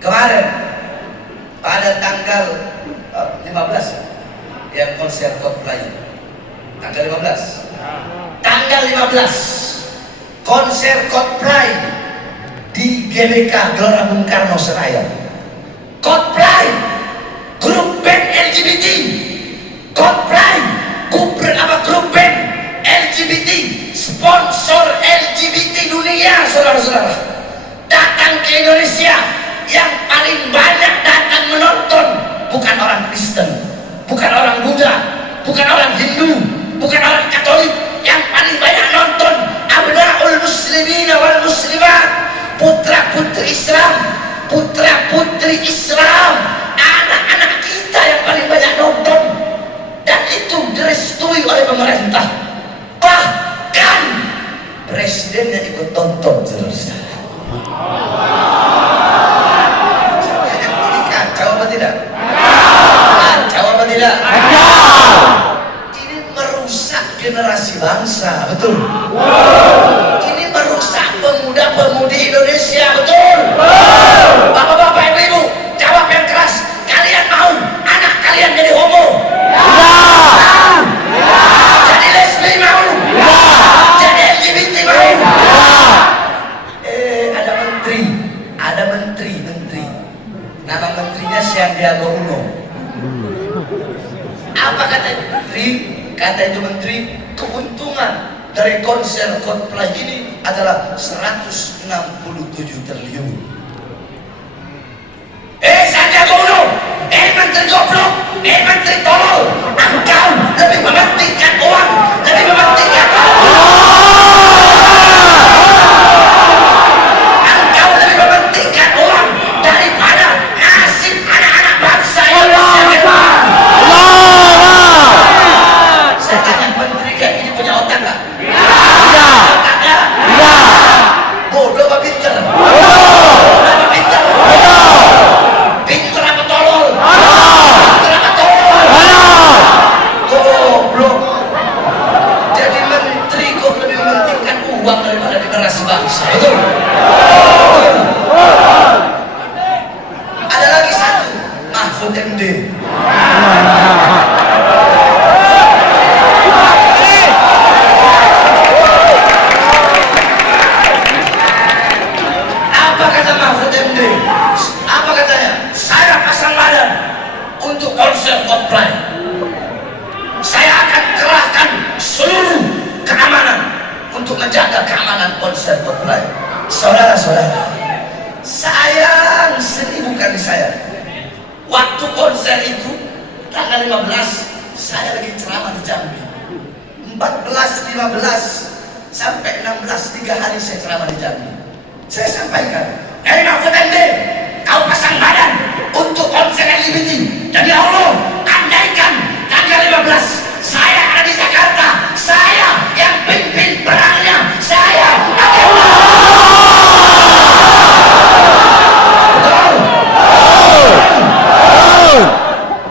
Kemarin pada tanggal 15 yang konser Coldplay, tanggal 15 konser Coldplay di GBK Gelora Bung Karno Senayan. Coldplay grup band LGBT, Coldplay grup band LGBT, sponsor LGBT dunia, saudara-saudara, datang ke Indonesia. Yang paling banyak datang menonton bukan orang Kristen, bukan orang Buddha, bukan orang Hindu, bukan orang Katolik. Yang paling banyak nonton abnaul muslimin wal muslimat, putra-putri Islam, putra-putri Islam, anak-anak kita yang paling banyak nonton. Dan itu direstui oleh pemerintah. Bahkan presidennya ikut tonton, saudara-saudara. Kacau apa tidak? Kacau apa tidak? Ini merusak generasi bangsa, betul? Ini merusak pemuda-pemudi Indonesia, betul? Bapak-bapak, ibu-ibu, jawab yang keras. Kalian mau anak kalian jadi homo? Jadi lesbi mau? Jadi LGBT mau? Ada menteri. Nama menterinya Sandiaga Uno. Apa kata menteri? Kata itu menteri, keuntungan dari konser Coldplay ini adalah 167 triliun. Sandiaga Uno, menteri goblok, menteri tolol, engkau lebih mementingkan uang, lebih mementingkan daripada nasib anak-anak bangsa Indonesia. Saya tanya, menteri kayak gini punya otak nggak? Otaknya? Bodoh apa pinter? Apa pinter? Pinter apa tolol? Pinter apa tolol? Goblok. Jadi menteri kok lebih mementingkan uang daripada generasi bangsa, betul? Ada lagi satu, Mahfud MD. Apa kata Mahfud MD? Apa katanya? Saya pasang badan untuk konser Coldplay. Saya akan kerahkan seluruh keamanan untuk menjaga keamanan konser Coldplay. Saudara-saudara, sayang seribu kali sayang, waktu konser itu tanggal 15 saya lagi ceramah di Jambi. 14, 15 sampai 16, 3 hari saya ceramah di Jambi. Saya sampaikan, Mahfud MD, kau pasang badan untuk konser LGBT. Demi Allah, andaikan tanggal 15 saya ada di Jakarta, saya yang pimpin perangnya, saya akan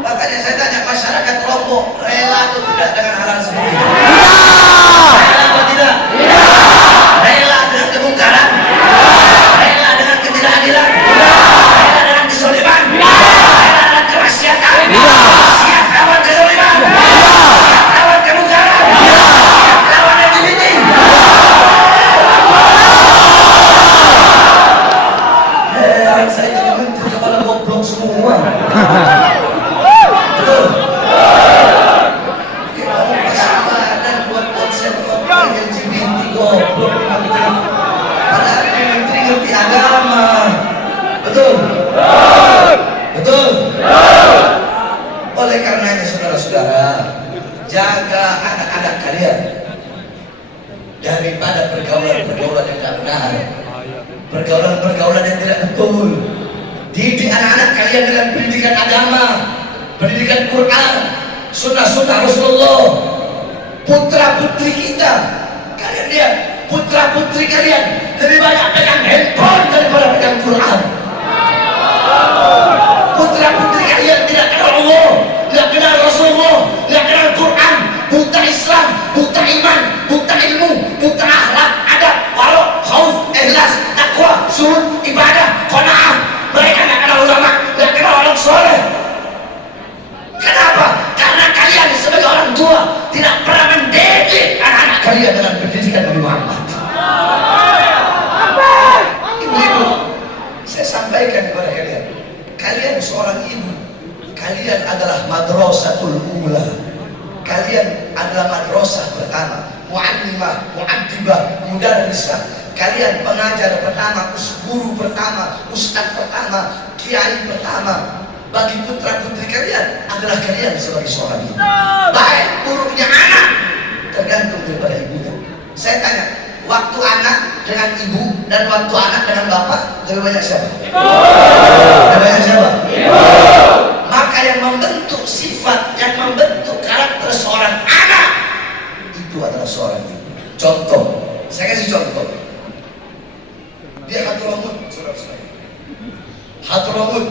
makanya saya tanya masyarakat Lombok, rela atau tidak dengan hal seperti itu? Rela atau tidak? Rela dengan kemungkaran? Rela dengan ketidakadilan? Rela dengan kezaliman? Rela dengan kemaksiatan? Siap lawan kezaliman? Siap lawan kemungkaran? Siap lawan LGBT? Saya jadi menteri kepala goblok semua. Betul. Kita mau pasang badan buat konser Coldplay LGBT, goblok menteri. Padahal ini menteri ngerti agama. Betul. Betul. Oleh karenanya saudara-saudara, jaga anak-anak kalian daripada pergaulan-pergaulan yang tidak benar, pergaulan-pergaulan yang tidak betul. Didik anak-anak kalian dengan pendidikan agama, pendidikan Quran, sunnah-sunnah Rasulullah. Putra-putri kita, kalian lihat, putra-putri kalian lebih banyak pegang handphone daripada pegang Quran. Putra-putri kalian tidak kenal Allah, tidak kenal Rasulullah, tidak kenal Quran, buta Islam, buta iman, buta ilmu, buta akhlak, adab, warok, khauf, ikhlas, takwa, syuhud, ibadah, qanaah. Mereka madrasatul ula. Kalian adalah madrasah pertama, mu'allimah, mu'addibah, mudarrisah. Kalian pengajar pertama, guru pertama, ustaz pertama, kiai pertama bagi putra putri kalian adalah kalian sebagai seorang ibu. Baik buruknya anak tergantung daripada ibunya. Saya tanya, waktu anak dengan ibu dan waktu anak dengan bapak lebih banyak siapa? Lebih banyak siapa? Maka yang membentuk sifat, yang membentuk karakter seorang anak itu adalah seorang ibu. Contoh, saya kasih contoh. Dia Hadramut, saudara-saudara. Hadramut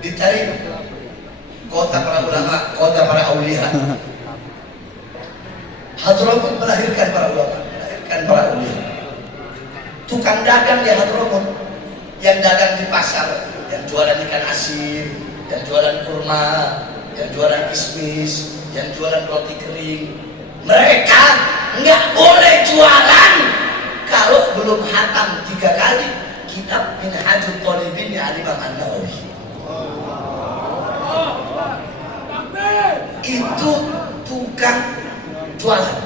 ditarik kota para ulama, kota para aulia. Hadramut melahirkan para ulama, melahirkan para aulia. Tukang dagang di Hadramut, yang dagang di pasar, yang jualan ikan asin, yang jualan kurma, yang jualan kismis, yang jualan roti kering, mereka nggak boleh jualan kalau belum hatam 3 kali kitab Minhajul Talibin ya Imam An-Nawawi. Itu tukang jualan.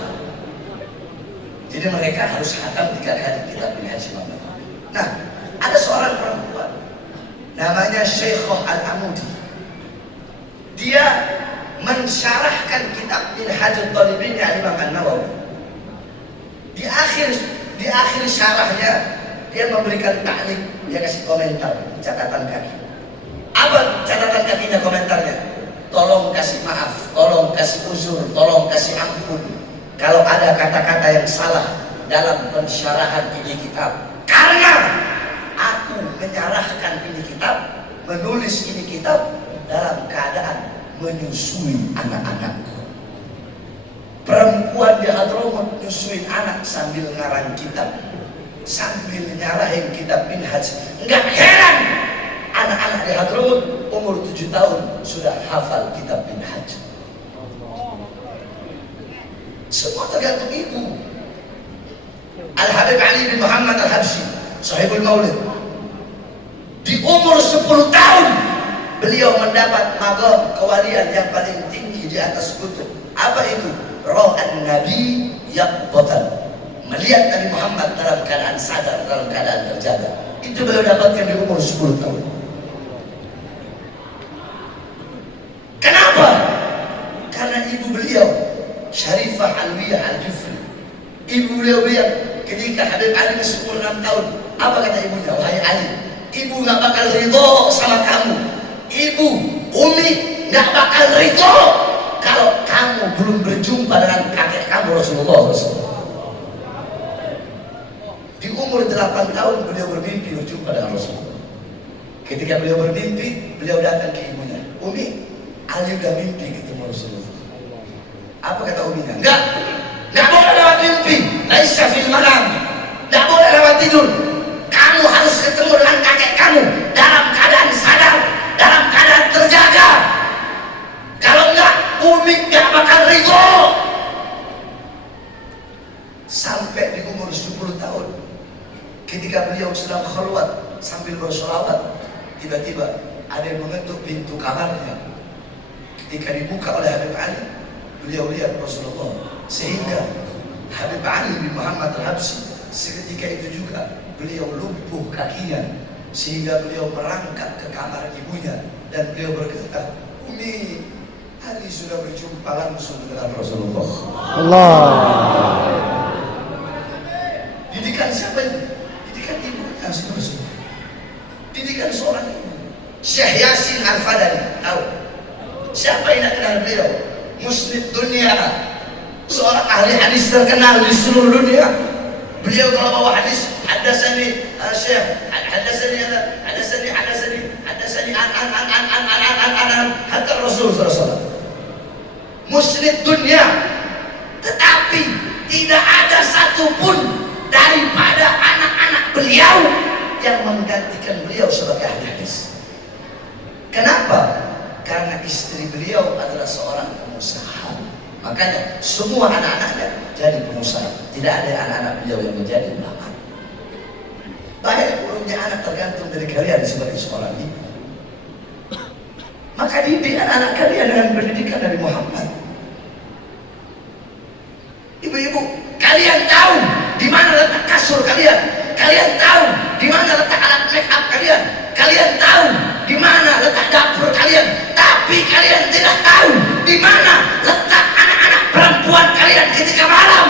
Jadi mereka harus hatam 3 kali kitab Minhajul Talibin. Nah, ada seorang perempuan namanya Syekhah Al-Amudi. Dia mensyarahkan kitab Minhajul Talibin ya Imam An-Nawawi. Di akhir syarahnya dia memberikan taklik, dia kasih komentar, catatan kaki. Apa catatan kakinya, komentarnya? Tolong kasih maaf, tolong kasih uzur, tolong kasih ampun kalau ada kata-kata yang salah dalam pensyarahan ini kitab. Karena aku menyarahkan ini kitab, menulis ini kitab dalam keadaan menyusui anak-anakku. Perempuan di Hadramut nyusuin anak sambil ngarang kitab, sambil nyarahin kitab Minhaj. Enggak heran anak-anak di Hadramut umur 7 tahun sudah hafal kitab Minhaj. Semua tergantung ibu. Al-Habib Ali bin Muhammad Al-Habsyi, Sahibul Maulid, di umur 10 tahun beliau mendapat maqam kewalian yang paling tinggi di atas kutub. Apa itu? Ra'an Nabi yaqbatan, melihat Nabi Muhammad dalam keadaan sadar, dalam keadaan terjaga. Itu beliau dapatkan di umur 10 tahun. Kenapa? Karena ibu beliau Syarifah Alwiyah Al-Jufri, ibu beliau ketika Habib Ali masih umur 6 tahun, apa kata ibunya? Wahai Ali, ibu gak bakal ridho sama kamu. Ibu, Umi gak bakal ridho kalau kamu belum berjumpa dengan kakek kamu Rasulullah SAW. Di umur 8 tahun beliau bermimpi berjumpa dengan Rasulullah. Ketika beliau bermimpi, beliau datang ke ibunya. Umi, Ali udah mimpi ketemu Rasulullah. Apa kata uminya? Enggak boleh lewat mimpi. Laisa fil manam. Enggak boleh lewat tidur. Kamu harus ketemu dengan kakek kamu dalam keadaan sadar, dalam keadaan terjaga. Kalau enggak, Umi gak bakal ridho. Sampai di umur 10 tahun, ketika beliau sedang khalwat sambil bersolawat, tiba-tiba ada yang mengetuk pintu kamarnya. Ketika dibuka oleh Habib Ali, beliau lihat Rasulullah. Sehingga Habib Ali bin Muhammad Al-Habsyi seketika itu juga beliau lumpuh kakinya, sehingga beliau merangkak ke kamar ibunya dan beliau berkata, Umi, Ali sudah berjumpa langsung dengan Rasulullah. Allah. Didikan siapa itu? Didikan ibunya Rasulullah. Didikan seorang ibu. Syekh Yasin Al-Fadani, tahu? Siapa yang nak kenal beliau? Muslim dunia, seorang ahli hadis terkenal di seluruh dunia. Beliau kalau bawa hadis, hadasani Syekh, hadasani hatta Rasul SAW. Muslim dunia, tetapi tidak ada satupun daripada anak-anak beliau yang menggantikan beliau sebagai ahli hadis. Kenapa? Karena istri beliau adalah seorang pengusaha. Makanya semua anak-anaknya jadi pengusaha. Tidak ada anak-anak beliau yang menjadi ulama. Baik buruknya anak tergantung dari kalian sebagai seorang ibu. Maka didik anak-anak kalian dengan pendidikan dari Muhammad. Ibu-ibu, kalian tahu di mana letak kasur kalian, kalian tahu di mana letak alat make up kalian, kalian tahu di mana letak dapur kalian, tapi kalian tidak tahu di mana letak anak-anak perempuan kalian ketika malam.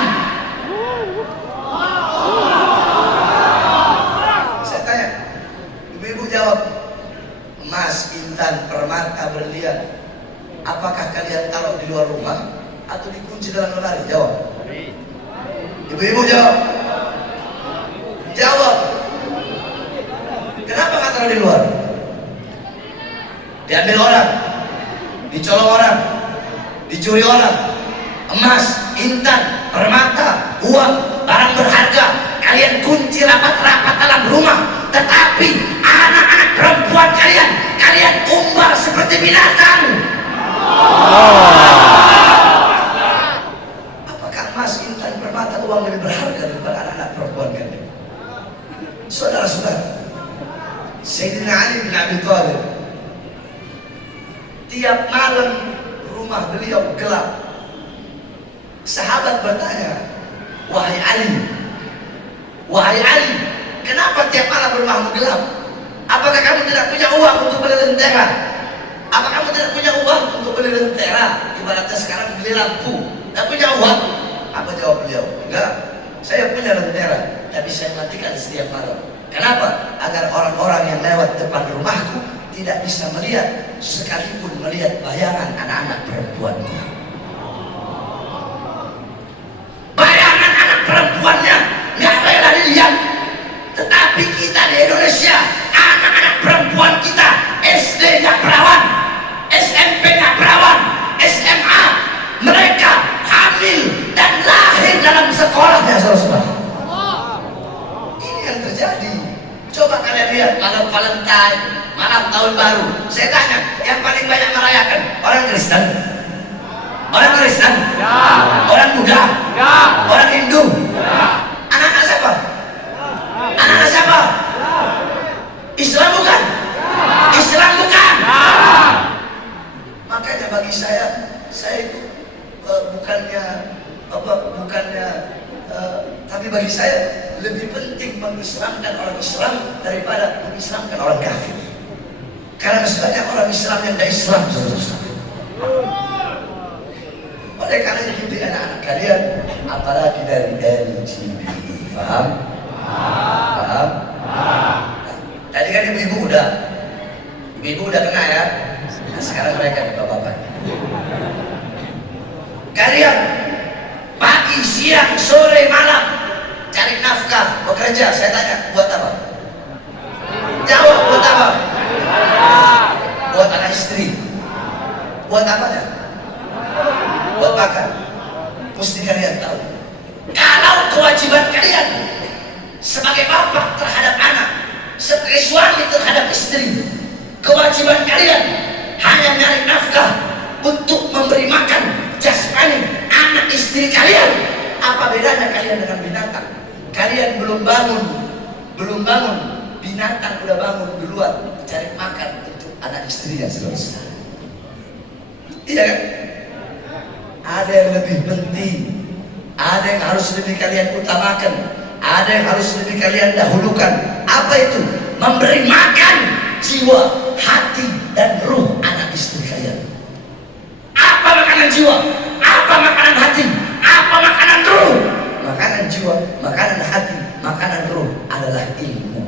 Saya tanya, ibu-ibu jawab, emas, intan, permata, berlian, apakah kalian taruh di luar rumah atau dikunci dalam lemari? Jawab. Ibu-ibu jawab. Jawab. Kenapa nggak taruh di luar? Diambil orang, dicolong orang, dicuri orang. Emas, intan, permata, uang, barang berharga kalian kunci rapat-rapat dalam rumah, tetapi anak-anak perempuan kalian, kalian umbar seperti binatang. Apakah emas, intan, permata, uang lebih berharga daripada anak-anak perempuan kalian? Saudara-saudara, Sayyidina Ali bin Abi Thalib, tiap malam rumah beliau gelap. Sahabat bertanya, wahai Ali, kenapa tiap malam rumahmu gelap? Apakah kamu tidak punya uang untuk beli lentera? Apa kamu tidak punya uang untuk beli lentera? Ibaratnya sekarang beli lampu, tak punya uang. Apa jawab beliau? Enggak, saya punya lentera, tapi saya matikan setiap malam. Kenapa? Agar orang-orang yang lewat depan rumahku tidak bisa melihat, sekalipun melihat bayangan anak-anak perempuanku. Bayangan anak perempuannya nggak rela dilihat, tetapi kita di Indonesia, anak-anak perempuan kita SD-nya perawan, SMP-nya perawan, SMA mereka hamil dan lahir dalam sekolahnya, saudara-saudara. Ini yang terjadi. Coba kalian lihat malam Valentine, malam tahun baru. Saya tanya, yang paling banyak merayakan orang Kristen? Orang Kristen? Ya. Orang Buddha? Ya. Orang Hindu? Ya. Anak-anak siapa? Anak-anak siapa? Ya. Islam bukan? Ya. Islam bukan? Ya. Makanya bagi saya itu tapi bagi saya lebih penting mengislamkan orang Islam daripada mengislamkan orang kafir. Karena sebanyak orang Islam yang tidak Islam, saudara-saudara. Oleh karena itu di anak-anak kalian, apalagi dari LGBT, paham? Paham? Tadi kan ibu-ibu udah kena ya. Nah, sekarang mereka di bapak-bapak. Kalian pagi, siang, sore, malam cari nafkah, bekerja. Saya tanya, buat apa? Jawab, buat apa? Buat anak istri. Buat apa ya? Buat makan. Mesti kalian tahu, kalau kewajiban kalian sebagai bapak terhadap anak, sebagai suami terhadap istri, kewajiban kalian hanya nyari nafkah untuk memberi makan jasmani anak istri kalian. Apa bedanya kalian dengan binatang? Kalian belum bangun, binatang udah bangun duluan cari makan untuk anak istrinya, saudara. Iya kan? Ada yang lebih penting, ada yang harus lebih kalian utamakan, ada yang harus lebih kalian dahulukan. Apa itu? Memberi makan jiwa, hati, dan ruh anak istri kalian. Apa makanan jiwa? Apa makanan hati? Apa makanan ruh? Makanan jiwa, makanan hati, makanan ruh adalah ilmu.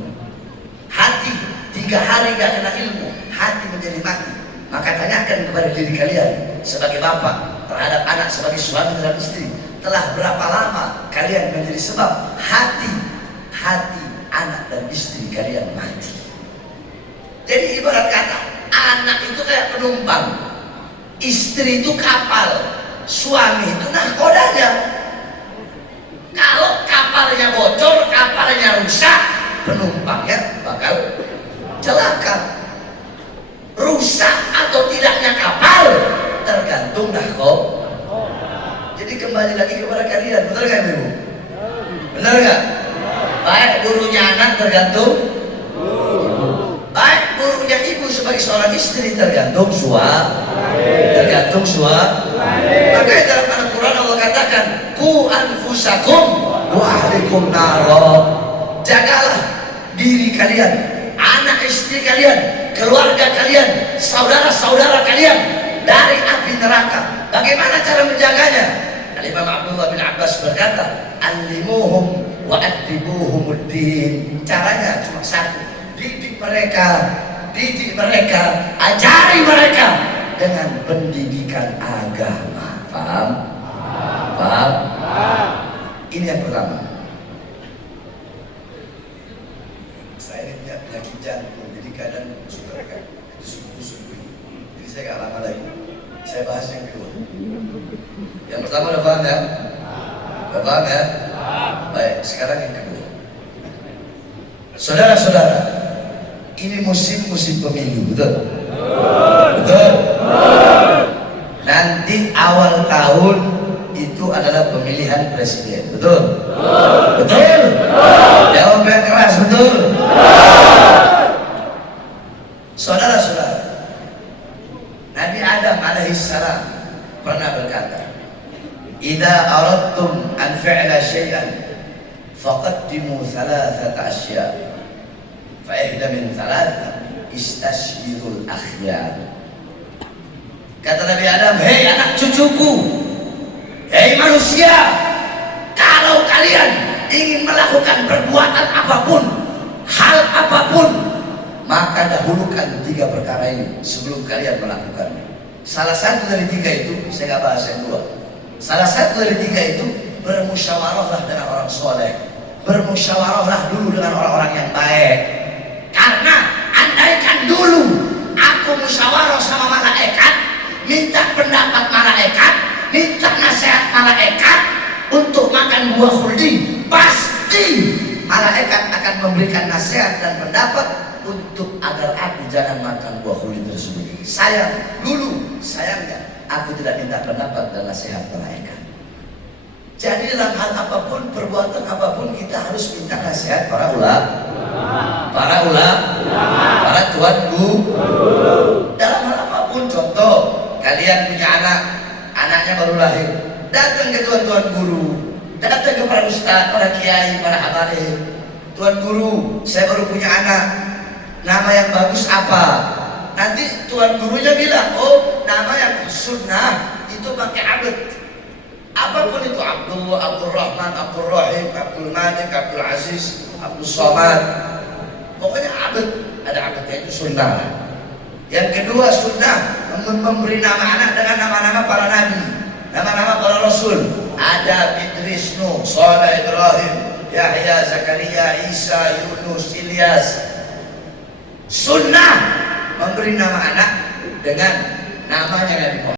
Hati 3 hari gak kena ilmu, hati menjadi mati. Maka tanyakan kepada diri kalian sebagai bapak terhadap anak, sebagai suami terhadap istri, telah berapa lama kalian menjadi sebab hati anak dan istri kalian mati. Jadi ibarat kata, anak itu kayak penumpang, istri itu kapal, suami itu nahkodanya. Kalau kapalnya bocor, kapalnya rusak, penumpangnya bakal celaka. Rusak atau tidaknya kapal tergantung nahkoda. Jadi kembali lagi kepada kalian, benar gak ibu? Benar gak? Baik gurunya anak tergantung ibu, baik gurunya ibu sebagai seorang istri tergantung Makanya dalam Al-Quran Allah katakan, ku anfusakum wa ahlikum naro. Jagalah diri kalian, anak istri kalian, keluarga kalian, saudara-saudara kalian dari api neraka. Bagaimana cara menjaganya? Imam Abdullah bin Abbas berkata, alimuhum wa adibuhumuddin. Caranya cuma satu, didik mereka, ajari mereka dengan pendidikan agama. Paham? Ini yang pertama. Saya ini punya penyakit jantung, jadi kadang suka subuh-subuh. Jadi saya gak lama lagi, saya bahas yang kedua. Yang pertama udah paham ya? Udah paham ya? Baik, sekarang yang kedua. Saudara-saudara, ini musim pemilu, betul? Betul? Nanti awal tahun itu adalah pemilihan presiden, betul? Betul? Jawab yang keras, betul? Saudara-saudara, Nabi Adam alaihissalam pernah berkata, idza aradtum an fi'la syai'an faqaddimu thalathata asya' fa ihda min thalatha istashhirul akhyar. Kata Nabi Adam, hei anak cucuku, hei manusia, kalau kalian ingin melakukan perbuatan apapun, hal apapun, maka dahulukan 3 perkara ini sebelum kalian melakukannya. Salah satu dari 3 itu, saya gak bahas yang 2. Salah satu dari 3 itu, bermusyawarahlah dengan orang soleh, bermusyawarahlah dulu dengan orang-orang yang baik. Karena andaikan dulu aku musyawarah sama malaikat, minta pendapat malaikat, minta nasihat malaikat untuk makan buah khuldi, pasti malaikat akan memberikan nasihat dan pendapat untuk agar aku jangan makan buah khuldi tersebut. Sayangnya aku tidak minta pendapat dan nasihat malaikat. Jadi dalam hal apapun, perbuatan apapun, kita harus minta nasihat para ulama, para tuan guru. Dalam hal apapun, contoh, kalian punya anaknya baru lahir, datang ke tuan guru, datang ke para ustaz, para kiai, para habaib. Tuan guru, saya baru punya anak, nama yang bagus apa? Nanti tuan gurunya bilang, oh nama yang sunnah itu pakai abad. Apapun itu, Abdullah, Abdul Rahman, Abdul Rahim, Abdul Malik, Abdul Aziz, Abdul Somad, pokoknya abad, ada abadnya itu sunnah. Yang kedua, sunnah memberi nama anak dengan nama-nama para nabi, nama-nama para rasul. Ada Idris, Nuh, Saleh, Ibrahim, Yahya, Zakaria, Isa, Yunus, Ilyas. Sunnah memberi nama anak dengan namanya Nabi Muhammad.